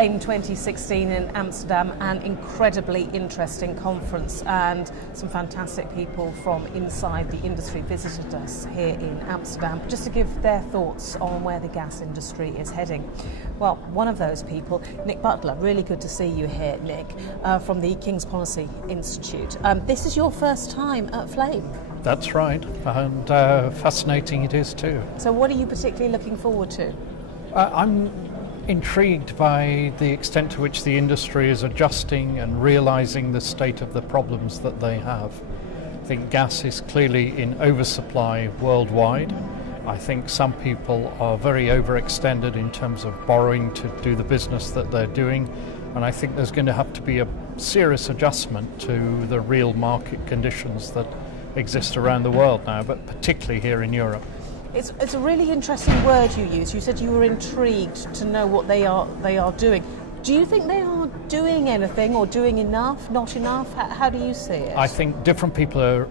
Flame 2016 in Amsterdam, an incredibly interesting conference, and some fantastic people from inside the industry visited us here in Amsterdam just to give their thoughts on where the gas industry is heading. Well, one of those people, Nick Butler, really good to see you here, Nick, from the King's Policy Institute. This is your first time at Flame. That's right, and fascinating it is too. So what are you particularly looking forward to? I'm intrigued by the extent to which the industry is adjusting and realising the state of the problems that they have. I think gas is clearly in oversupply worldwide. I think some people are very overextended in terms of borrowing to do the business that they're doing, and I think there's going to have to be a serious adjustment to the real market conditions that exist around the world now, but particularly here in Europe. It's a really interesting word you used. You said you were intrigued to know what they are doing. Do you think they are doing anything or doing enough, not enough? How do you see it? I think different people are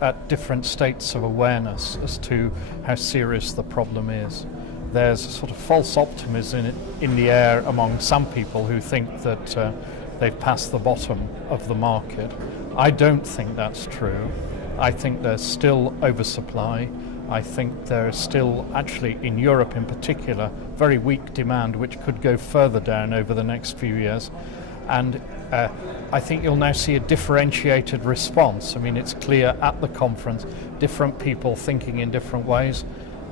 at different states of awareness as to how serious the problem is. There's a sort of false optimism in the air among some people who think that they've passed the bottom of the market. I don't think that's true. I think there's still oversupply. I think there is still, actually in Europe in particular, very weak demand which could go further down over the next few years. And I think you'll now see a differentiated response. I mean, it's clear at the conference, different people thinking in different ways.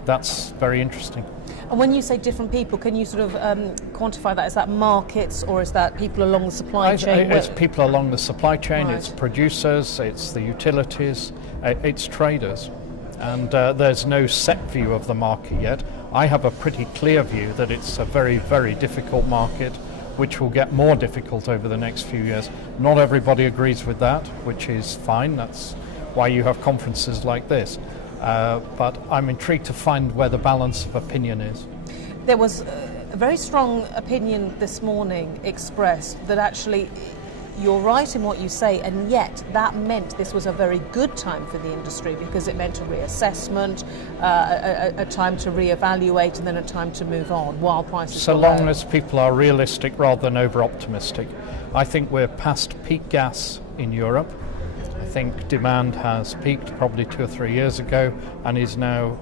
That's very interesting. And when you say different people, can you sort of quantify that? Is that markets or is that people along the supply chain? It's people along the supply chain, right. It's producers, it's the utilities, it's traders. And there's no set view of the market yet. I have a pretty clear view that it's a very, very difficult market, which will get more difficult over the next few years. Not everybody agrees with that, which is fine. That's why you have conferences like this. But I'm intrigued to find where the balance of opinion is. There was a very strong opinion this morning expressed that actually you're right in what you say, and yet that meant this was a very good time for the industry because it meant a reassessment, a time to reevaluate, and then a time to move on while prices so were long low. as people are realistic rather than over-optimistic. I think we're past peak gas in Europe. I think demand has peaked probably 2 or 3 years ago and is now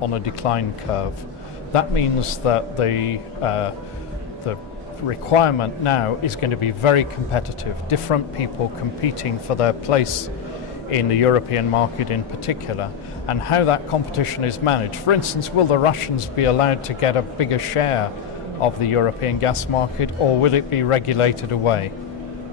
on a decline curve. That means that the requirement now is going to be very competitive. Different people competing for their place in the European market in particular, and how that competition is managed. For instance, will the Russians be allowed to get a bigger share of the European gas market, or will it be regulated away?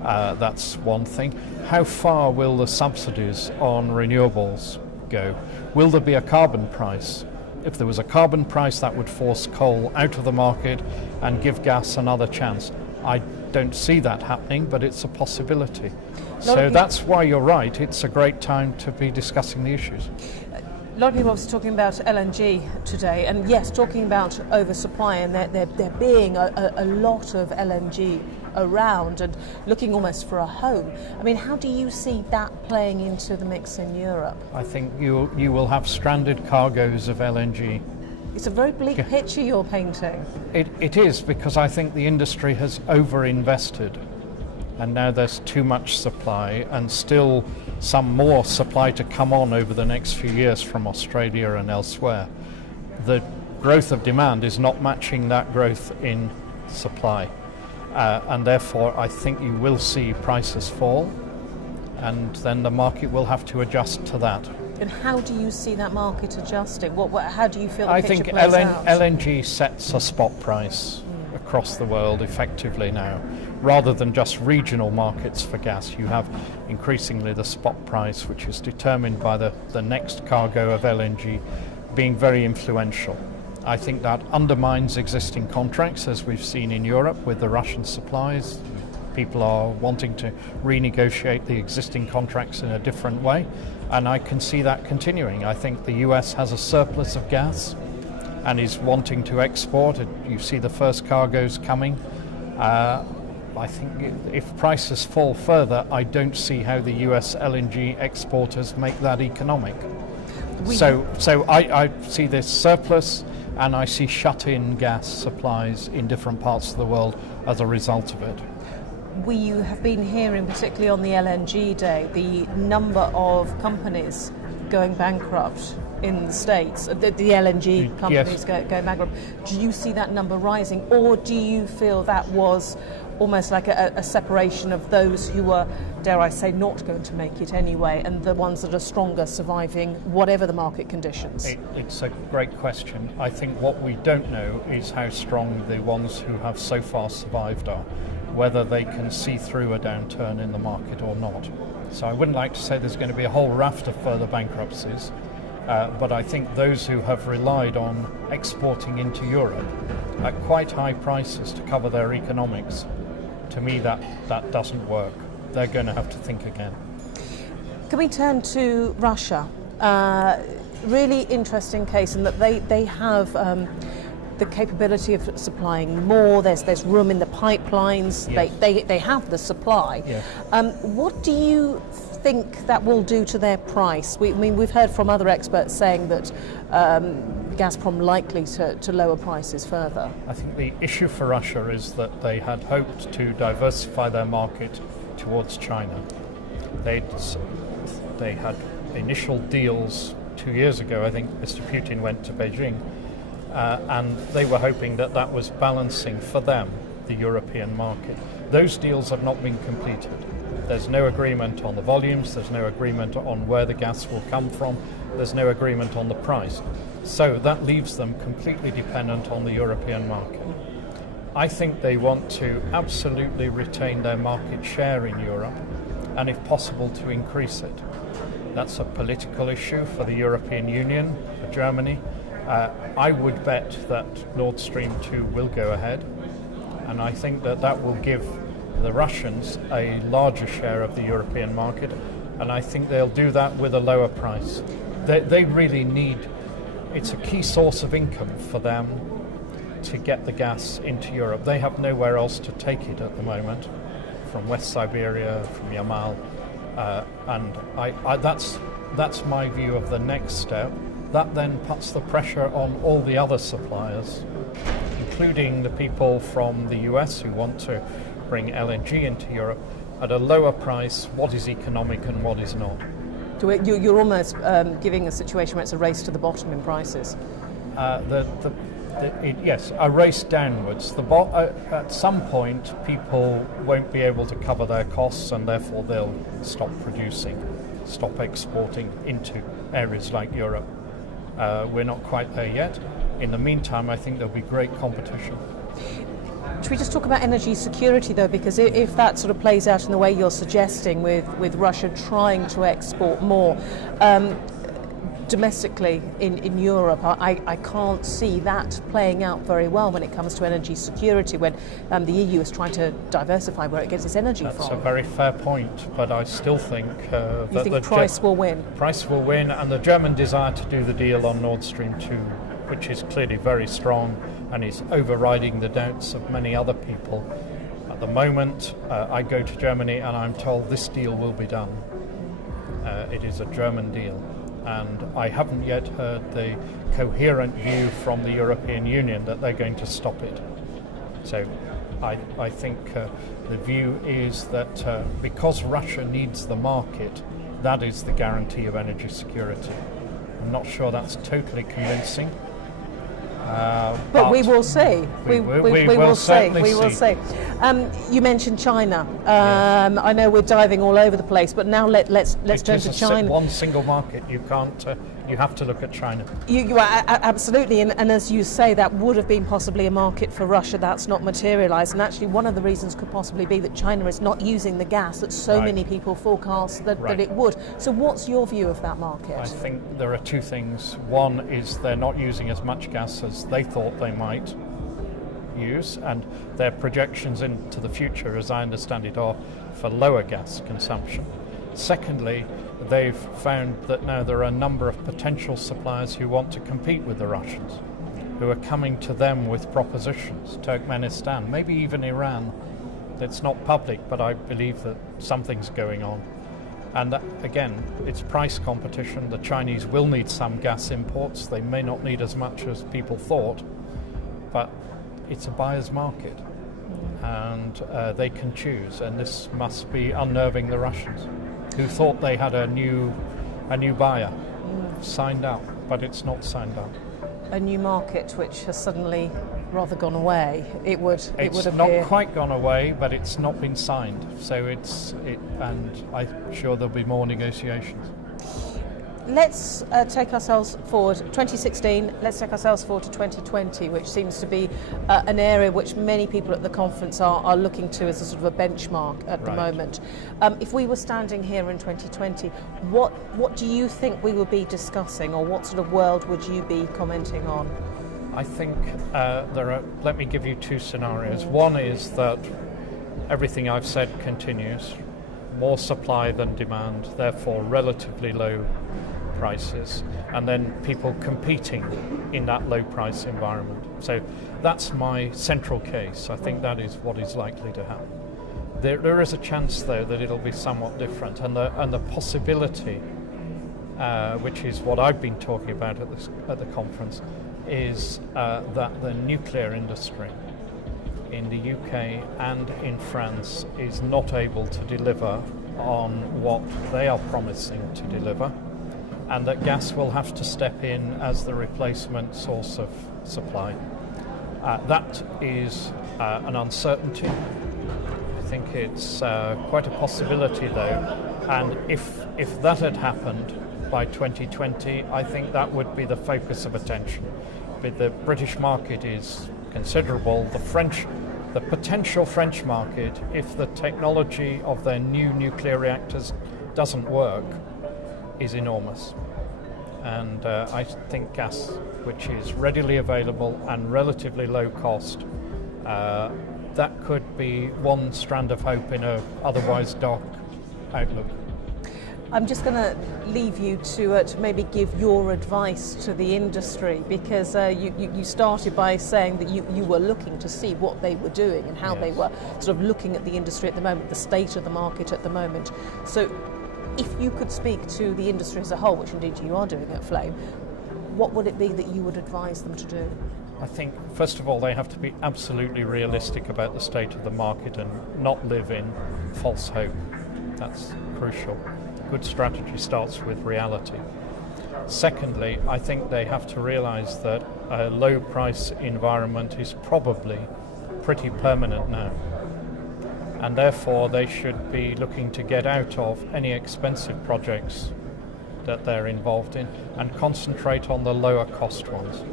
That's one thing. How far will the subsidies on renewables go? Will there be a carbon price? If there was a carbon price, that would force coal out of the market and give gas another chance. I don't see that happening, but it's a possibility. So that's why you're right. It's a great time to be discussing the issues. A lot of people are talking about LNG today, and yes, talking about oversupply, and there being a lot of LNG around and looking almost for a home. I mean, how do you see that playing into the mix in Europe? I think you will have stranded cargoes of LNG. It's a very bleak picture you're painting. It is, because I think the industry has overinvested, and now there's too much supply, and still some more supply to come on over the next few years from Australia and elsewhere. The growth of demand is not matching that growth in supply. And therefore I think you will see prices fall, and then the market will have to adjust to that. And how do you see that market adjusting? How do you feel the I picture think plays out? LNG sets a spot price across the world effectively now, rather than just regional markets for gas. You have increasingly the spot price, which is determined by the next cargo of LNG, being very influential. I think that undermines existing contracts, as we've seen in Europe with the Russian supplies. People are wanting to renegotiate the existing contracts in a different way, and I can see that continuing. I think the US has a surplus of gas and is wanting to export. You see the first cargoes coming. I think if prices fall further, I don't see how the US LNG exporters make that economic. So I see this surplus. and I see shut-in gas supplies in different parts of the world as a result of it. We have been hearing, particularly on the LNG day, the number of companies going bankrupt in the States, the LNG companies going bankrupt. Do you see that number rising, or do you feel that was almost like a separation of those who were, dare I say, not going to make it anyway, and the ones that are stronger surviving whatever the market conditions? It's a great question. I think what we don't know is how strong the ones who have so far survived are, whether they can see through a downturn in the market or not. So I wouldn't like to say there's going to be a whole raft of further bankruptcies, but I think those who have relied on exporting into Europe at quite high prices to cover their economics, to me that doesn't work. They're going to have to think again. Can we turn to Russia? Really interesting case in that they have the capability of supplying more. There's room in the pipelines. Yes. They have the supply. Yes. What do you think that will do to their price? We've heard from other experts saying that Gazprom likely to lower prices further. I think the issue for Russia is that they had hoped to diversify their market towards China. They had initial deals 2 years ago. I think Mr. Putin went to Beijing, and they were hoping that was balancing for them the European market. Those deals have not been completed. There's no agreement on the volumes, there's no agreement on where the gas will come from, there's no agreement on the price. So that leaves them completely dependent on the European market. I think they want to absolutely retain their market share in Europe, and if possible to increase it. That's a political issue for the European Union, for Germany. I would bet that Nord Stream 2 will go ahead, and I think that will give the Russians a larger share of the European market, and I think they'll do that with a lower price. They really need, it's a key source of income for them to get the gas into Europe. They have nowhere else to take it at the moment, from West Siberia, from Yamal, and that's my view of the next step. That then puts the pressure on all the other suppliers, including the people from the US who want to bring LNG into Europe at a lower price, what is economic and what is not. You're almost giving a situation where it's a race to the bottom in prices. Yes, a race downwards. At some point, people won't be able to cover their costs, and therefore they'll stop producing, stop exporting into areas like Europe. We're not quite there yet. In the meantime, I think there'll be great competition. Should we just talk about energy security, though, because if that sort of plays out in the way you're suggesting with Russia trying to export more, domestically in Europe, I can't see that playing out very well when it comes to energy security, when the EU is trying to diversify where it gets its energy from. That's a very fair point, but I still think that the price will win. Price will win, and the German desire to do the deal on Nord Stream 2, which is clearly very strong and is overriding the doubts of many other people. At the moment, I go to Germany and I'm told this deal will be done. It is a German deal. And I haven't yet heard the coherent view from the European Union that they're going to stop it. So I think the view is that because Russia needs the market, that is the guarantee of energy security. I'm not sure that's totally convincing. But we will see. We will see. We will see. You mentioned China. Yes. I know we're diving all over the place, but now let's turn to China. One single market. You can't. You have to look at China. You are absolutely, and as you say, that would have been possibly a market for Russia. That's not materialised, and actually, one of the reasons could possibly be that China is not using the gas that so many people forecast that it would. So, what's your view of that market? I think there are two things. One is they're not using as much gas as they thought they might use, and their projections into the future, as I understand it, are for lower gas consumption. Secondly, they've found that now there are a number of potential suppliers who want to compete with the Russians, who are coming to them with propositions. Turkmenistan, maybe even Iran. It's not public, but I believe that something's going on. And again, it's price competition. The Chinese will need some gas imports. They may not need as much as people thought, but it's a buyer's market, and they can choose. And this must be unnerving the Russians, who thought they had a new buyer signed up, but it's not signed up. A new market which has suddenly rather gone away. It's appear. Not quite gone away, but it's not been signed. So and I'm sure there'll be more negotiations. Let's take ourselves forward. 2016. Let's take ourselves forward to 2020, which seems to be an area which many people at the conference are looking to as a sort of a benchmark at the moment. If we were standing here in 2020, what do you think we would be discussing, or what sort of world would you be commenting on? I think let me give you two scenarios. One is that everything I've said continues, more supply than demand, therefore relatively low prices, and then people competing in that low price environment. So that's my central case. I think that is what is likely to happen. There is a chance, though, that it'll be somewhat different, and the possibility, which is what I've been talking about at the conference, is that the nuclear industry in the UK and in France is not able to deliver on what they are promising to deliver, and that gas will have to step in as the replacement source of supply. That is an uncertainty. I think it's quite a possibility, though, and if that had happened by 2020, I think that would be the focus of attention. But the British market is considerable. The potential French market, if the technology of their new nuclear reactors doesn't work, is enormous. And I think gas, which is readily available and relatively low cost, that could be one strand of hope in a otherwise dark outlook. I'm just going to leave you to maybe give your advice to the industry, because you started by saying that you were looking to see what they were doing and how they were sort of looking at the industry at the moment, the state of the market at the moment. So if you could speak to the industry as a whole, which indeed you are doing at Flame, what would it be that you would advise them to do? I think, first of all, they have to be absolutely realistic about the state of the market and not live in false hope. That's crucial. Good strategy starts with reality. Secondly, I think they have to realise that a low price environment is probably pretty permanent now, and therefore they should be looking to get out of any expensive projects that they're involved in and concentrate on the lower cost ones.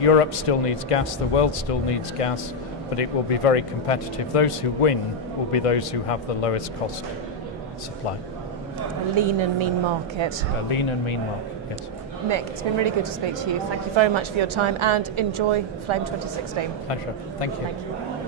Europe still needs gas, the world still needs gas, but it will be very competitive. Those who win will be those who have the lowest cost supply. A lean and mean market. A lean and mean market, yes. Nick, it's been really good to speak to you. Thank you very much for your time, and enjoy Flame 2016. Pleasure. Thank you. Thank you.